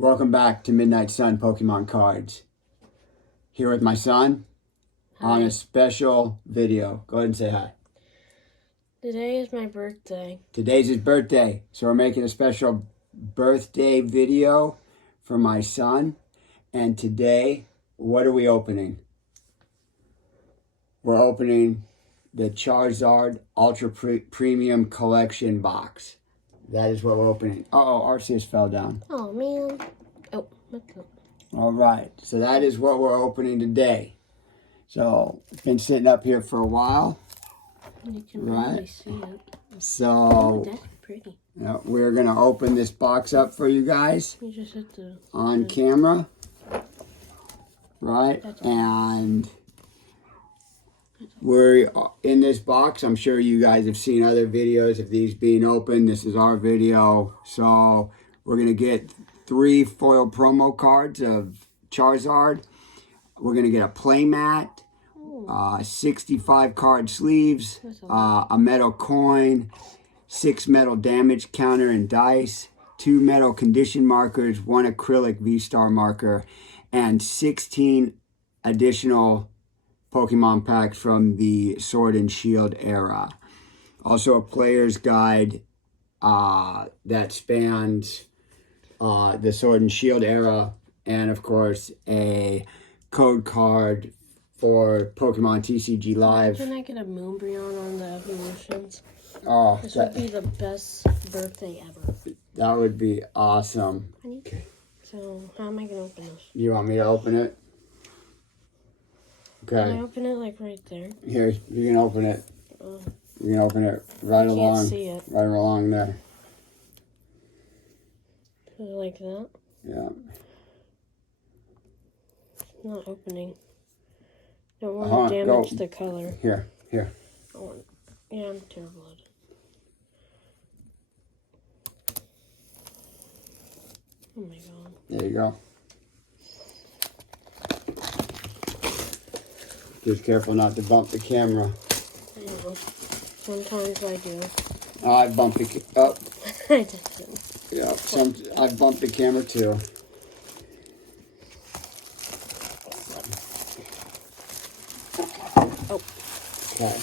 Welcome back to Midnight Sun Pokemon Cards. Here with my son on a special video. Go ahead and say hi. Today is my birthday. Today's his birthday, so we're making a special birthday video for my son. And today, what are we opening? We're opening the Charizard Ultra Premium Collection box. That is what we're opening. Uh-oh, Arceus fell down. Oh, man. Oh, what's up? All right, so that is what we're opening today. So, it's been sitting up here for a while. You can really see it. So, oh, that's pretty. We're going to open this box up for you guys You just hit the on camera. Right, and we're in this box. I'm sure you guys have seen other videos of these being opened. This is our video. So we're going to get 3 foil promo cards of Charizard. We're going to get a play mat, 65 card sleeves, a metal coin, 6 metal damage counter and dice, 2 metal condition markers, 1 acrylic V-Star marker, and 16 additional Pokemon packs from the Sword and Shield era. Also a player's guide that spans the Sword and Shield era, and of course a code card for Pokemon TCG Live. Can I get a Moonbreon on the evolutions? Oh, this would be the best birthday ever. That would be awesome. Okay. So, how am I going to open this? You want me to open it? Okay. Can I open it, like, right there? Here, you can open it. You can open it right along. Can't see it. Right along there. Like that? Yeah. It's not opening. Don't want to damage the color. Here. Yeah, I'm terrible at it. Oh my god. There you go. Just careful not to bump the camera. I know. Sometimes I do. Oh, I bumped the I didn't. Yeah, I bumped the camera too. Oh. Okay.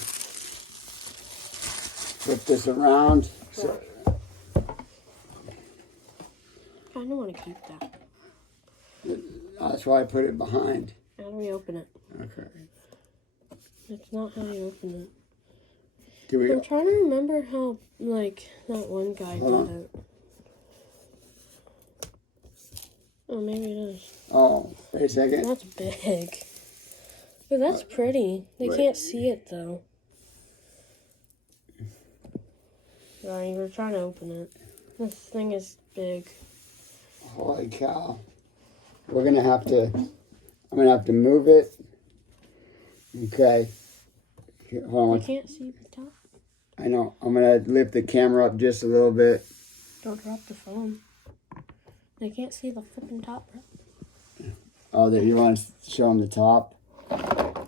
Flip this around. So, I don't want to keep that. That's why I put it behind. How do we open it? Okay. It's not how you open it. Do we? I'm trying to remember how, like, that one guy did it. Oh, maybe it is. Oh, wait a second. That's big. But that's pretty. They can't see it, though. Sorry, we're trying to open it. This thing is big. Holy cow. We're going to have to, I'm going to have to move it. Okay. Here, hold on. I can't see the top. I know. I'm going to lift the camera up just a little bit. Don't drop the phone. They can't see the flipping top, bro. Oh, there, you want to show them the top? Oh.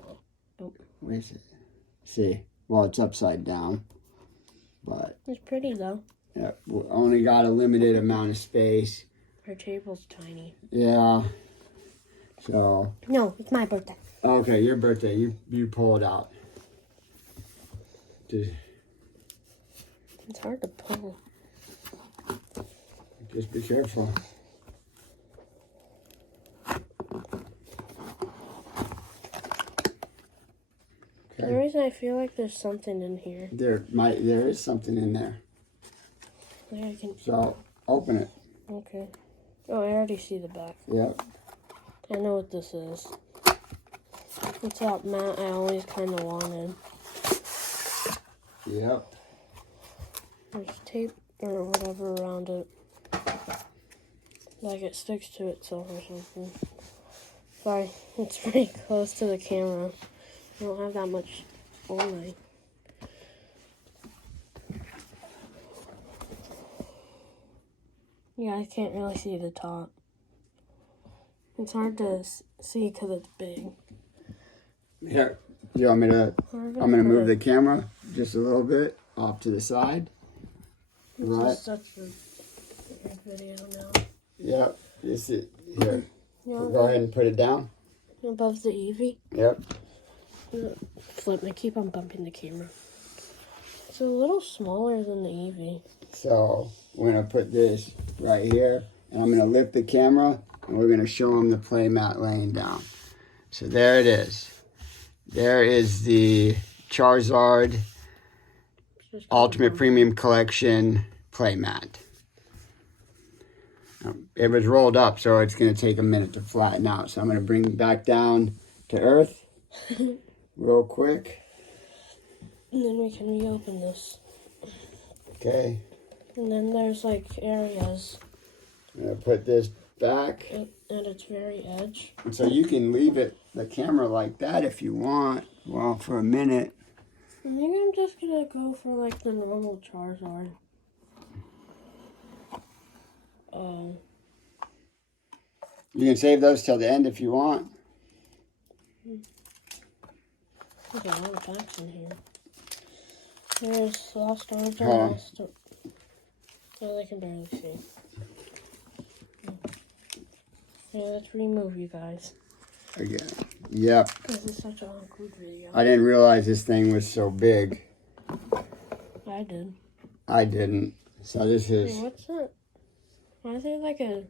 Where is it? See. Well, it's upside down. But It's pretty, though. yeah, we only got a limited amount of space. Our table's tiny. Yeah. So. No, it's my birthday. Okay, your birthday. You pull it out. It's hard to pull. Just be careful. For some reason, I feel like there's something in here. There is something in there. Like I can. So open it. Okay. Oh, I already see the back. Yep. I know what this is. It's that mat I always kind of wanted. Yep. There's tape or whatever around it. Like it sticks to itself or something. Sorry, it's pretty close to the camera. I don't have that much on me. Yeah, I can't really see the top. It's hard to see because it's big. Here, you want me to? I'm gonna move the camera just a little bit off to the side. This is such a big video now. Yep. This is here. Yeah. Go ahead and put it down. Above the Eevee. Yep. Flip me. Keep on bumping the camera. It's a little smaller than the Eevee. So we're gonna put this right here, and I'm gonna lift the camera, and we're gonna show them the play mat laying down. So there it is. There is the Charizard Ultimate Premium Collection playmat. It was rolled up, so it's going to take a minute to flatten out. So I'm going to bring it back down to earth real quick. And then we can reopen this. Okay. And then there's like areas. I'm going to put this back. At its very edge. And so you can leave the camera like that if you want. Well, for a minute. I think I'm just going to go for like the normal Charizard. You can save those till the end if you want. There's a lot of packs in here. There's Lost Origin, Huh. Oh, they can barely see. Yeah, let's remove you guys. Again. Yep. This is such an awkward video. I didn't realize this thing was so big. I did. I didn't. So this is... Hey, what's that? Why is there like a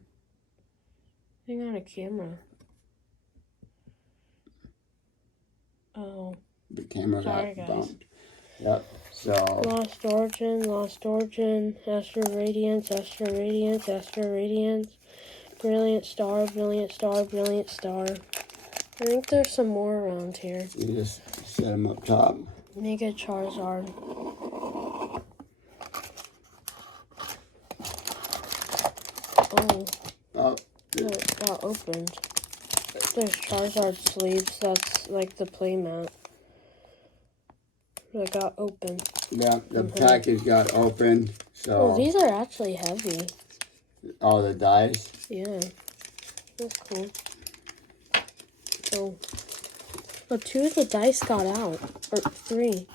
thing on a camera? Oh. The camera Sorry, got guys. bumped. Yep. So... Lost Origin, Astro Radiance, Astro Radiance, Astro Radiance, Brilliant Star, Brilliant Star, Brilliant Star. I think there's some more around here. You just set them up top. Mega Charizard. Oh. Oh. It got opened. There's Charizard sleeves. That's like the playmat. It got open. Yeah, the package got opened. So. Oh, these are actually heavy. Oh, the dice? Yeah. That's cool. Oh. But 2 of the dice got out. Or 3.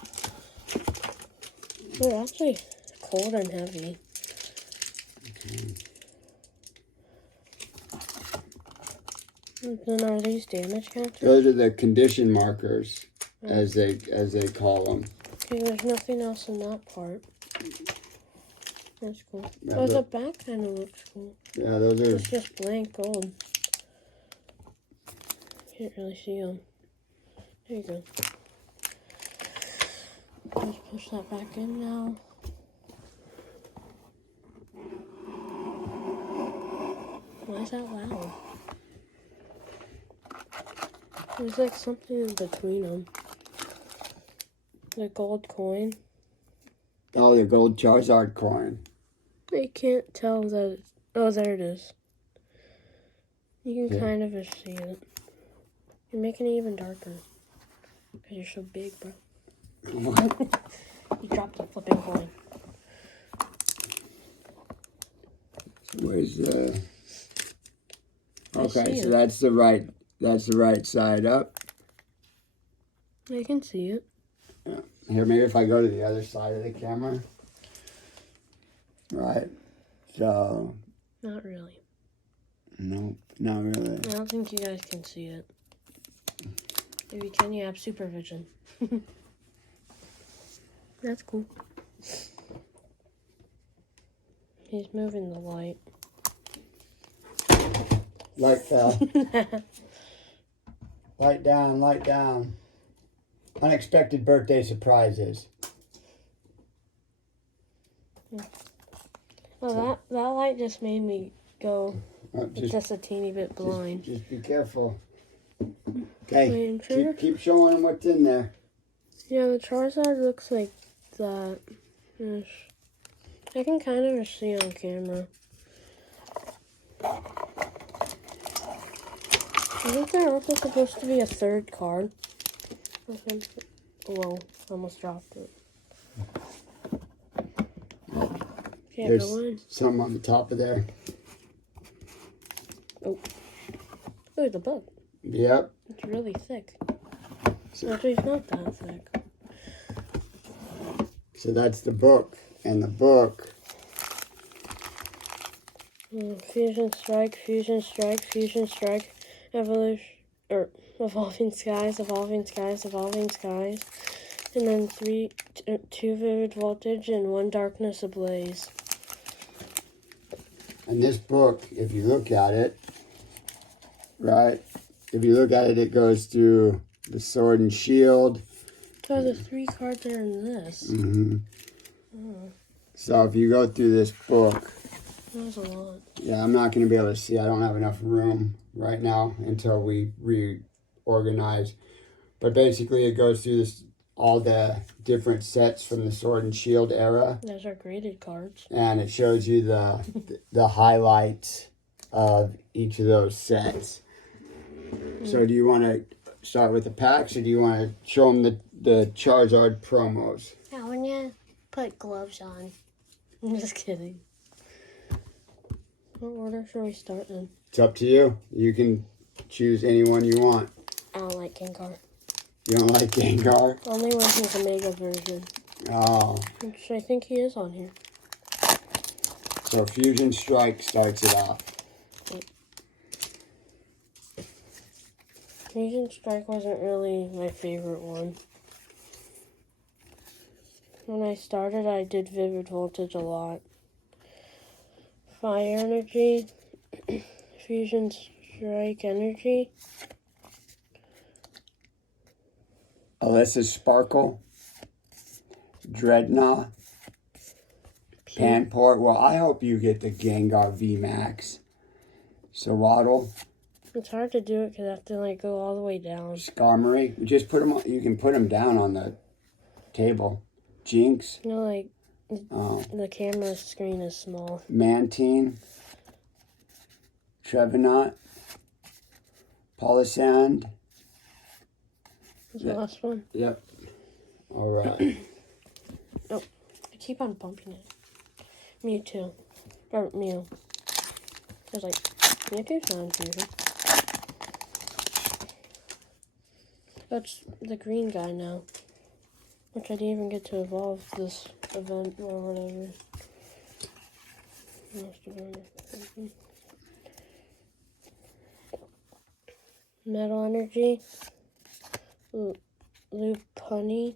They're actually cold and heavy. Okay. And then are these damage counters? Those are the condition markers, as they call them. Okay, there's nothing else in that part. That's cool. Yeah, Oh, the back kind of looks cool. Yeah, those are... It's just blank gold. Can't really see them. There you go. Let's push that back in now. Why is that loud? There's like something in between them. The gold coin. Oh, the gold Charizard coin. I can't tell that. Oh, there it is. You can Yeah. kind of just see it. You're making it even darker. Because you're so big, bro. What? You dropped the flipping coin. Where's the... I see Okay, so it. that's the right side up. I can see it. Yeah. Here, maybe if I go to the other side of the camera. Right. So... Not really. Nope, not really. I don't think you guys can see it. If you can, you have supervision. That's cool. He's moving the light. Light fell. Light down, light down. Unexpected birthday surprises. Well, that light just made me go Just just a teeny bit blind. Just be careful. Okay, Wait, sure? keep showing them what's in there. Yeah, the Charizard looks like that. Yes. I can kind of see on camera. Isn't there also supposed to be a third card? Whoa, almost dropped it. Can't There's go in. something on the top of there. Oh. Ooh, the book. Yep. It's really thick. Actually, it's not that thick. So that's the book. And the book Fusion Strike, Fusion Strike, Fusion Strike, Evolution, or Evolving Skies, Evolving Skies, Evolving Skies, and then 2 Vivid Voltage and 1 Darkness Ablaze. And this book, if you look at it, right, if you look at it, it goes through the Sword and Shield. So the 3 cards are in this. Mm-hmm. Oh. So if you go through this book, that was a lot. Yeah, I'm not going to be able to see. I don't have enough room right now until we reorganize. But basically, it goes through all the different sets from the Sword and Shield era. Those are graded cards. And it shows you the highlights of each of those sets. So do you want to start with the packs, or do you want to show them the Charizard promos? Yeah, when you put gloves on. I'm just kidding. What order should we start in? It's up to you. You can choose any one you want. I don't like Gengar. You don't like Gengar? Only when he's a Mega version. Oh. Which I think he is on here. So Fusion Strike starts it off. Fusion Strike wasn't really my favorite one. When I started, I did Vivid Voltage a lot. Fire Energy, Fusion Strike Energy, Alyssa Sparkle, Dreadnought, Panport. Well, I hope you get the Gengar VMAX. Sawaddle. It's hard to do it because I have to like go all the way down. Skarmory. Just put them. You can put them down on the table. Jinx. You know, like the camera screen is small. Mantine. Trevenant. Polisand. Is the last one? Yep. All right. Oh, I keep on bumping it. Mewtwo. Or Mew. I was like, Mewtwo's not infusing. That's the green guy now. Which I didn't even get to evolve this event or whatever. Metal Energy. Lopunny.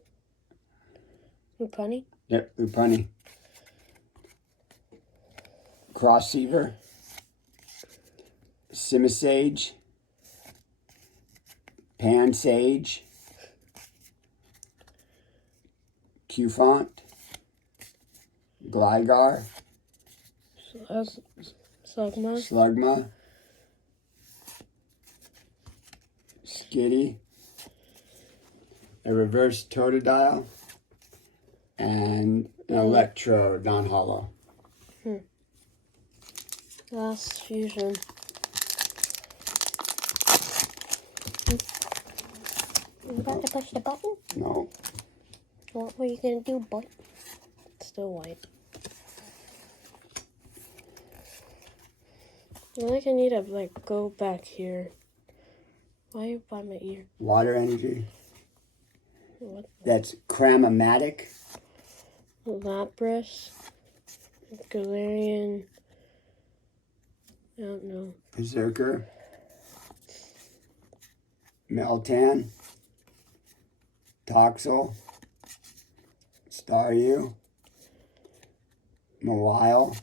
Lopunny? Yep, Lopunny. Crossseaver. Simisage. Pansage. Qfont. Gligar. Slugma. Slugma. Skitty. A reverse Totodile. And an Electro non-hollow. Last fusion. You about to push the button? No. What were you gonna do, boy? It's still white. I think I need to like go back here. Why are you by my ear? Water Energy. What? That's Cramomatic. Lapras. Galarian. I don't know. Berserker. Meltan. Toxel. Staryu. Mawile.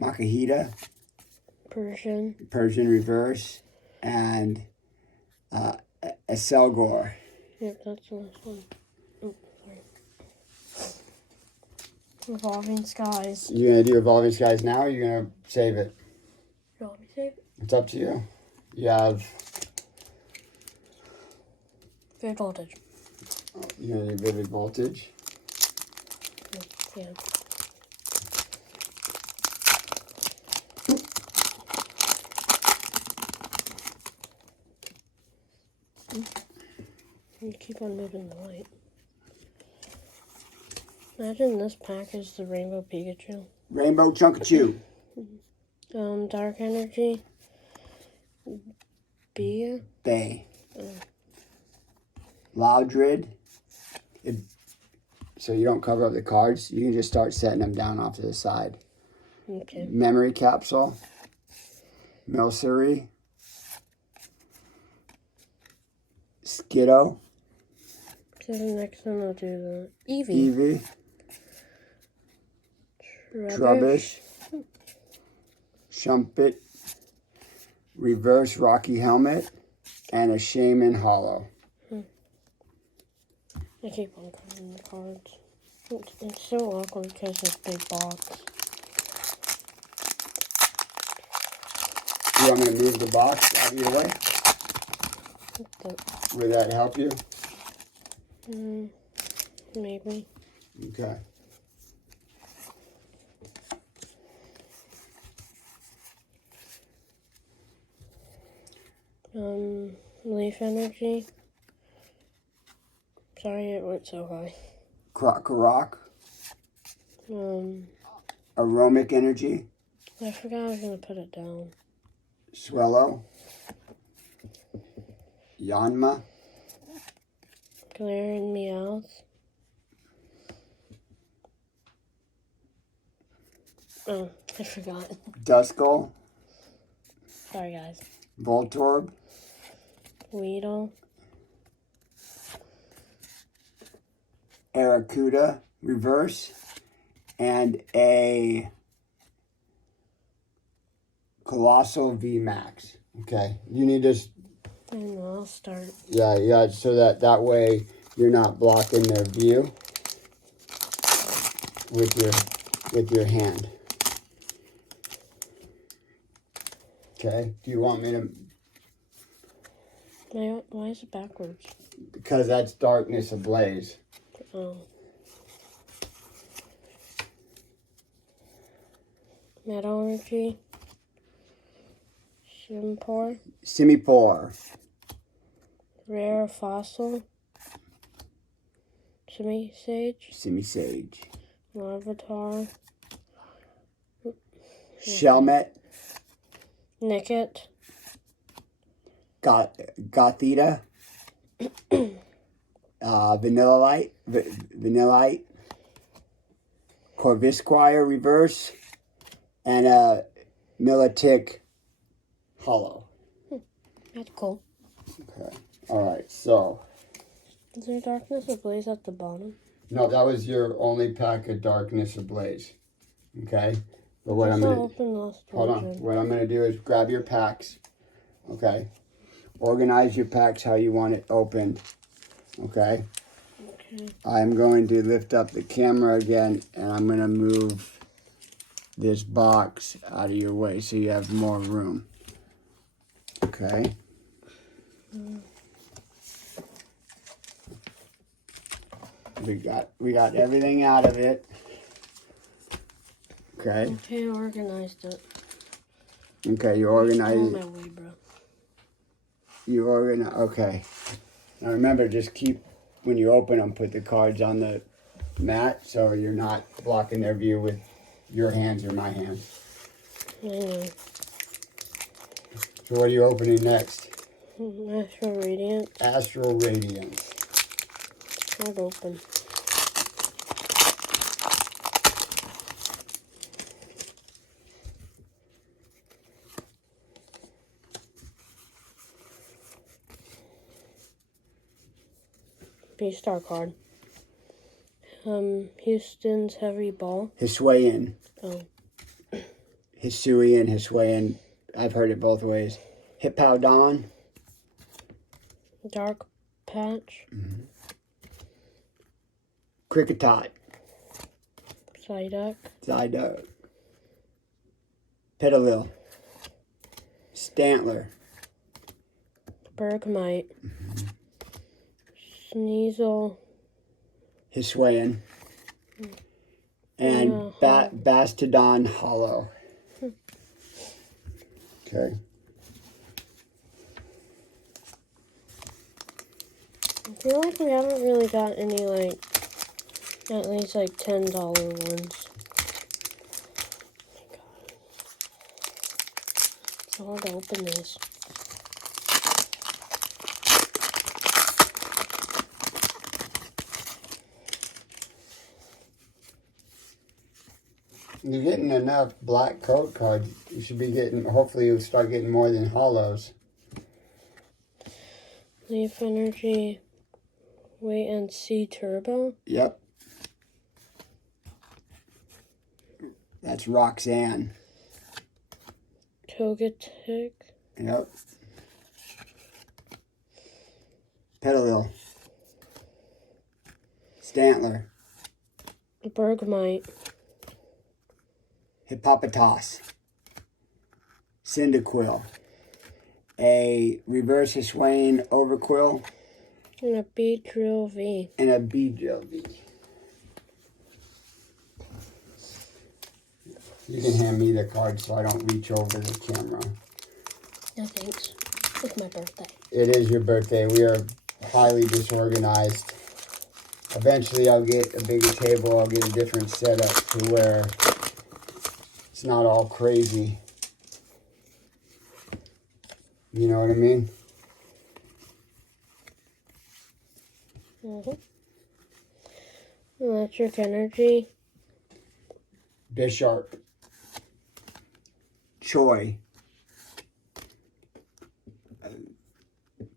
Makahita. Persian Reverse. And a Selgor. Yep, that's the last one. Oh, sorry. Evolving Skies. You gonna do Evolving Skies now, or you gonna save it? You want me to save it? It's up to you. You have... Vivid Voltage. You gonna do Vivid Voltage? Yeah. You keep on moving the light. Imagine this pack is the Rainbow Pikachu. Rainbow Chunkachu. Dark Energy. Bay. Loudred. So you don't cover up the cards. You can just start setting them down off to the side. Okay. Memory Capsule, Milcery, Skiddo, So the next one I'll do the Eevee. Eevee, Trubbish, Shumpit, Reverse Rocky Helmet, and a Shaman Hollow. I keep on cutting the cards. It's so awkward because it's a big box. You want me to move the box out of your way? Would that help you? Maybe. Okay. Leaf Energy. Sorry it went so high. Rock. Aromic Energy. I forgot I was going to put it down. Swellow. Yanma. Glaring Meowth. Oh, I forgot. Duskull. Sorry, guys. Voltorb. Weedle. Arrokuda Reverse. And a Colossal VMAX. Okay. You need to... I know, I'll start. Yeah, so that way you're not blocking their view with your hand. Okay, do you want me to... Why is it backwards? Because that's Darkness Ablaze. Oh. Metal Energy. Simipour. Rare Fossil. Simisage. Larvitar. Shelmet. Nickit. Gothita. Vanillite. Corvisquire Reverse. And a Milotic Hollow. That's cool. Okay. Alright, so. Is there Darkness Ablaze at the bottom? No, that was your only pack of Darkness Ablaze. Okay? But what I'm gonna What I'm gonna do is grab your packs. Okay? Organize your packs how you want it opened. Okay? Okay. I'm going to lift up the camera again and I'm gonna move this box out of your way so you have more room. Okay? We got everything out of it. Okay. Okay, I organized it. Okay, you organize it. Way, bro. You organize. Okay. Now remember, just keep when you open them, put the cards on the mat so you're not blocking their view with your hands or my hands. I know. So what are you opening next? Astral Radiance. Astral Radiance. Hard open. B-Star card. Houston's Heavy Ball. Hisuian. Oh. Hisuian. I've heard it both ways. Hippowdon. Dark Patch. Cricketot. Psyduck. Petalil. Stantler. Bergmite. Sneasel. Hisuian. And Bastodon Hollow. Okay. I feel like we haven't really got any, at least, $10 ones. Oh my god. It's hard to open these. You're getting enough black code cards. You should be getting, hopefully you'll start getting more than hollows. Leaf Energy, Wait and See Turbo. Yep. That's Roxanne. Togetic. Yep. Petalil. Stantler. Bergmite. Hippopotas. Cyndaquil. A reverse Hisuian Overquill. And a Beedrill V. And a Beedrill V. You can hand me the card so I don't reach over the camera. No thanks. It's my birthday. It is your birthday. We are highly disorganized. Eventually I'll get a bigger table. I'll get a different setup to where it's not all crazy. You know what I mean? Electric Energy. Bisharp. Choi.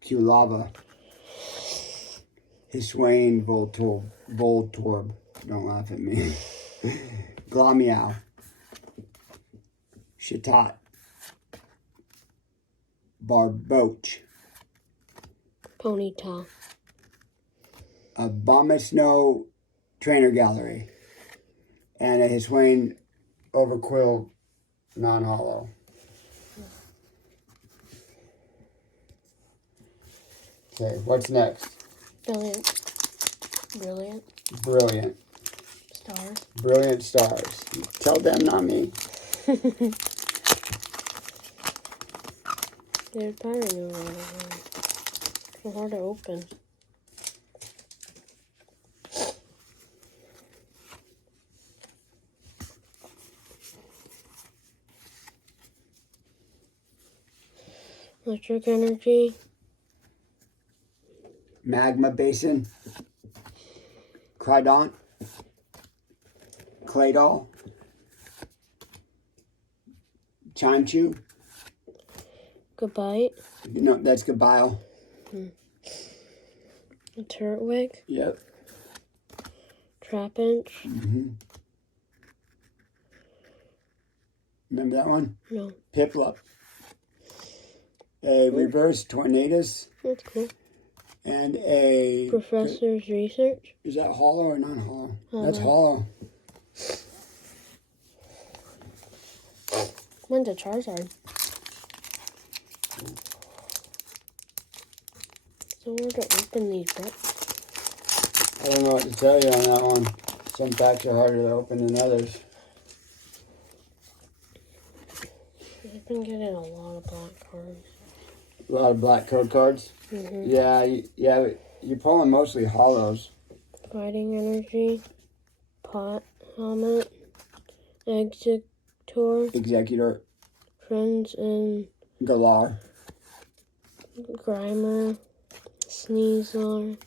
Kulava. Hisuian Voltorb. Don't laugh at me. Glameow. Chatot. Barboach. Ponyta. Abomasnow Trainer Gallery. And a Hisuian Overquill non-hollow. Okay, what's next? Brilliant. Brilliant. Star. Brilliant Stars. Tell them, not me. There's probably no one around. So hard to open. Electric Energy. Magma Basin. Cridont. Claydol. Chimechew. Goodbye. No, that's Gabile. Turtwig. Yep. Trapinch. Remember that one? No. Piplup. A reverse Tornadus. That's cool. And a... Professor's Research. Is that hollow or non-hollow? Hollow. That's hollow. When's a Charizard? So hard to open these books. I don't know what to tell you on that one. Some packs are harder to open than others. I've been getting a lot of black cards. A lot of black code cards? Yeah, you're pulling mostly hollows. Fighting Energy. Pot Helmet. Executor. Friends and Galar. Grimer. Sneasel.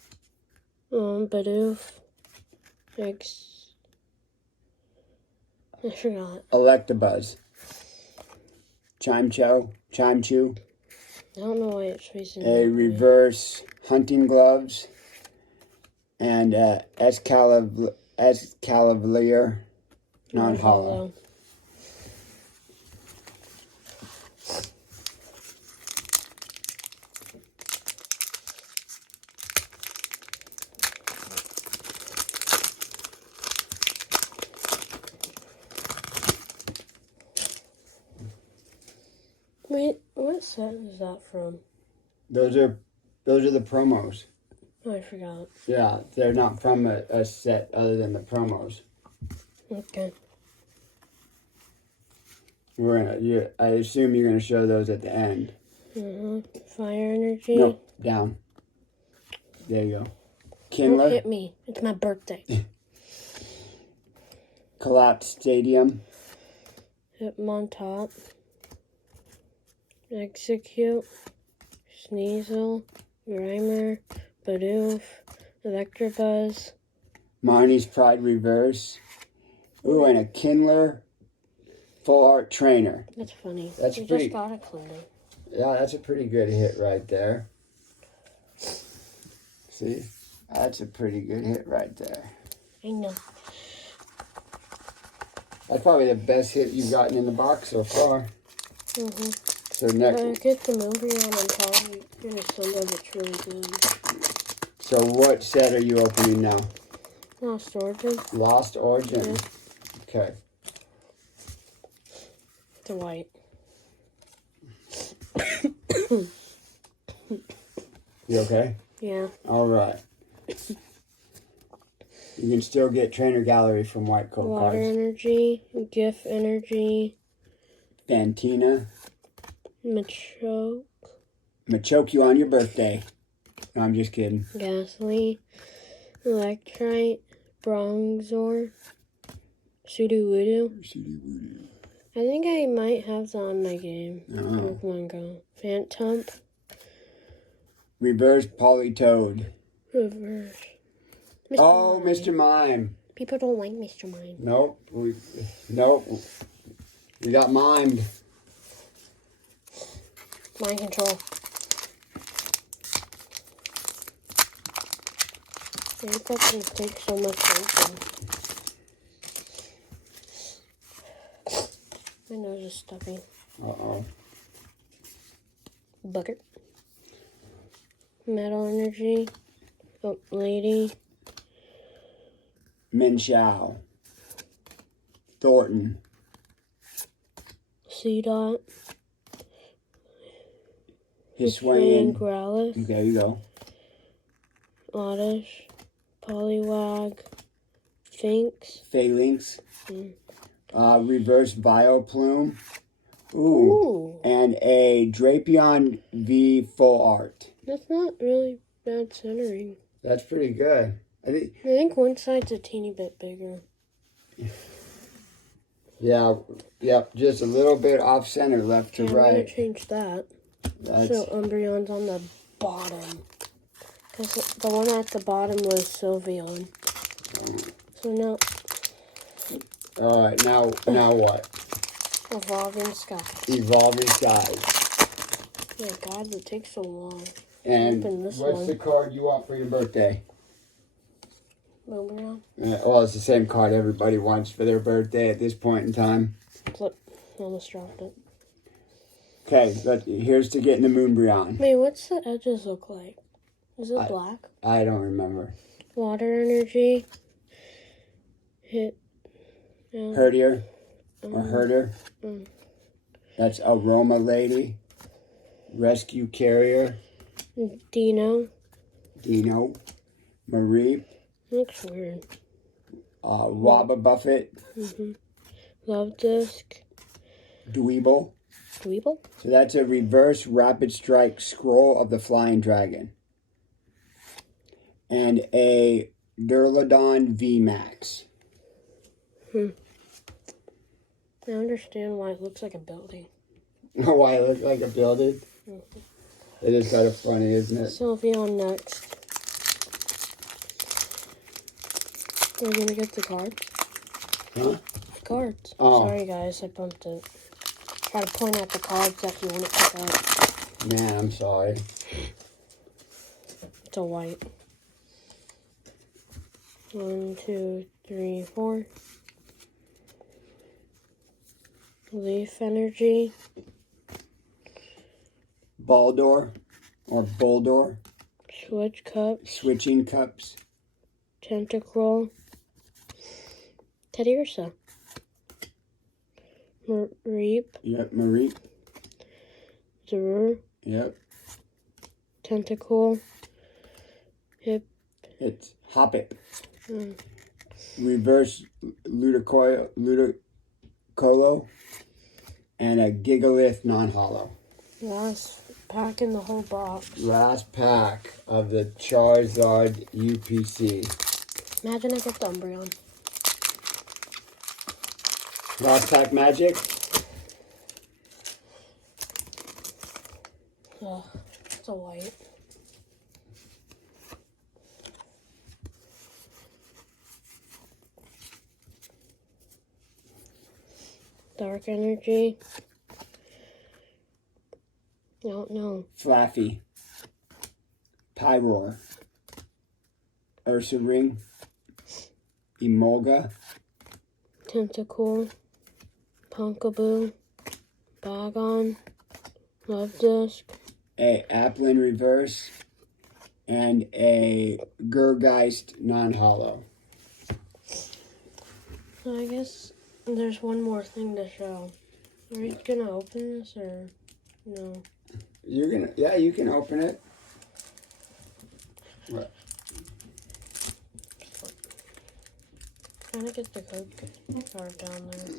Bidoof. I forgot. Electabuzz. Chimechew. I don't know why it's facing A that way. reverse Hunting Gloves. And Escalivalier. Non-hollow. Wait, what set is that from? Those are the promos. Oh, I forgot. Yeah, they're not from a set other than the promos. Okay. I assume you're gonna show those at the end. Fire Energy. No, down. There you go. Don't Kindler. hit me. It's my birthday. Collapse Stadium. Hitmontop. Execute. Sneasel. Grimer. Bidoof. Electabuzz. Marnie's Pride Reverse. Ooh, and a Kindler Full Art Trainer. That's funny. That's we pretty. Just got a Clinton. Yeah, that's a pretty good hit right there. See? That's a pretty good hit right there. I know. That's probably the best hit you've gotten in the box so far. Mm-hmm. So next. If I get the Umbreon, I'm probably going to send them. It's really good. So what set are you opening now? Lost Origin. Lost Origin. Yeah. Okay. It's a white. You okay? Yeah. All right. You can still get Trainer Gallery from White Coat Water Cards. Energy. GIF Energy. Fantina. Machoke. Machoke you on your birthday. No, I'm just kidding. Ghastly. Electrite. Bronzor. Sudowoodo. I think I might have that on my game. Pokemon Go. Phantom. Reverse Politoed. Reverse. Oh, Mr. Mime. People don't like Mr. Mime. Nope. Nope. We got mimed. Mind control. I think that can take so much attention. My nose is stuffy. Uh-oh. Bucket. Metal Energy. Oh, Lady. Minshao. Thornton. C-Dot. Hisuian. Growlithe. There you go. Oddish. Poliwag. Finks. Phalanx. Reverse Vileplume. Ooh. And a Drapion V Full Art. That's not really bad centering. That's pretty good. I think one side's a teeny bit bigger. Yeah, yep, just a little bit off center, left to right. I'm going to change that. So Umbreon's on the bottom. Because the one at the bottom was Sylveon. So now... Alright, now what? Evolving Skies. Evolving Skies. My God, it takes so long. And Open this what's one. the card you want for your birthday? Umbreon. Well, it's the same card everybody wants for their birthday at this point in time. Flip. Almost dropped it. Okay, here's to getting the Moonbreon. Wait, what's the edges look like? Is it black? I don't remember. Water Energy. Hit. Herdier. Or Herder. That's Aroma Lady. Rescue Carrier. Dino. Marie. Looks weird. Wabba Buffett. Love Disc. Dweeble. Dweeble? So that's a reverse Rapid Strike Scroll of the Flying Dragon. And a Durlodon VMAX. I understand why it looks like a building. Why it looks like a building? It is kind of funny, isn't it? Sylveon next. We're gonna get the cards. Huh? Cards. Oh. Sorry guys, I bumped it. Try to point out the cards that you want to pick up. Man, I'm sorry. It's a white. 1, 2, 3, 4. Leaf Energy. Baldor or Boldor. Switch Cups. Switching Cups. Tentacruel. Teddy Ursa. Mareep. Yep, Marie. Zerur. Yep. Tentacool. It's Hoppip. Reverse Ludicolo. And a Gigalith non-hollow. Last pack in the whole box. Last pack of the Charizard UPC. Imagine I get the Umbreon. Last pack magic. Ugh, it's a white. Dark Energy. I don't know. Flaffy. Pyroar. Ursa Ring. Emolga. Tentacool. Punkaboo. Bagon. Love Disc. A Applin Reverse. And a Gergeist non-hollow. So I guess there's one more thing to show. Are you gonna open this or no? You're gonna, yeah, you can open it. What? Trying to get the card down there.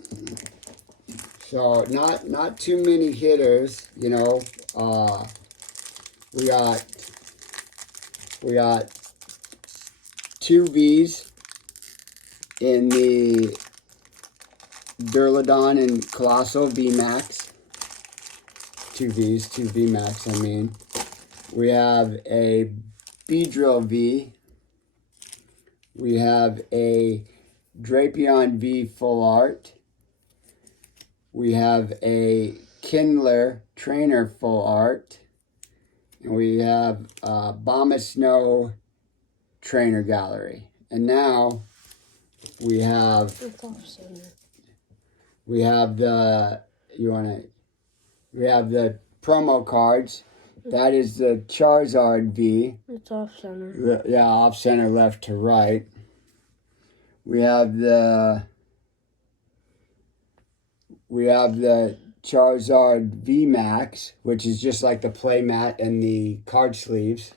So not too many hitters, you know. We got 2 V's in the Durlodon and Colossal V Max. 2 V's, 2 V Max, I mean. We have a Beedrill V. We have a Drapion V Full Art. We have a Kindler Trainer Full Art. And we have Bomba Snow Trainer Gallery. And now we have we have the promo cards. That is the Charizard V. It's off center. Yeah, off center, left to right. We have the Charizard V Max, which is just like the play mat and the card sleeves.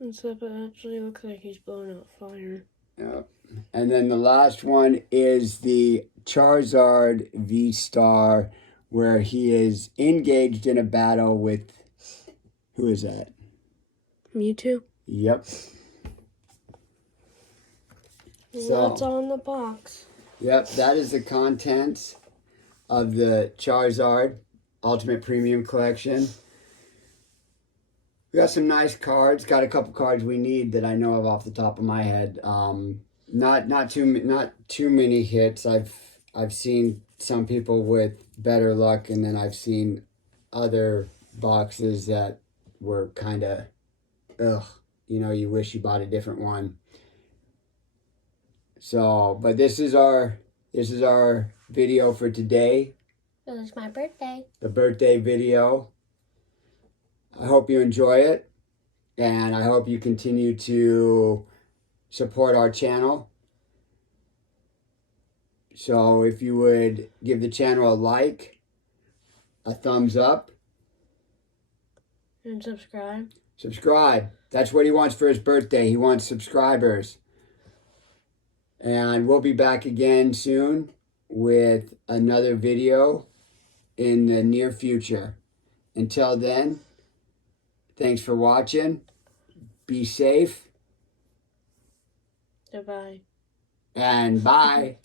Except it actually looks like he's blowing out fire. Yep. And then the last one is the Charizard V-Star, where he is engaged in a battle with, who is that? Mewtwo? Yep. What's on the box? Yep, that is the contents of the Charizard Ultimate Premium Collection. We got some nice cards. Got a couple cards we need that I know of off the top of my head. Not too many hits. I've seen some people with better luck, and then I've seen other boxes that were kind of, you know, you wish you bought a different one. So, but this is our video for today. It was my birthday. The birthday video. I hope you enjoy it, and I hope you continue to support our channel. So if you would give the channel a like, a thumbs up, and subscribe. Subscribe. That's what he wants for his birthday. He wants subscribers. And we'll be back again soon with another video in the near future. Until then, thanks for watching. Be safe. Goodbye. And bye.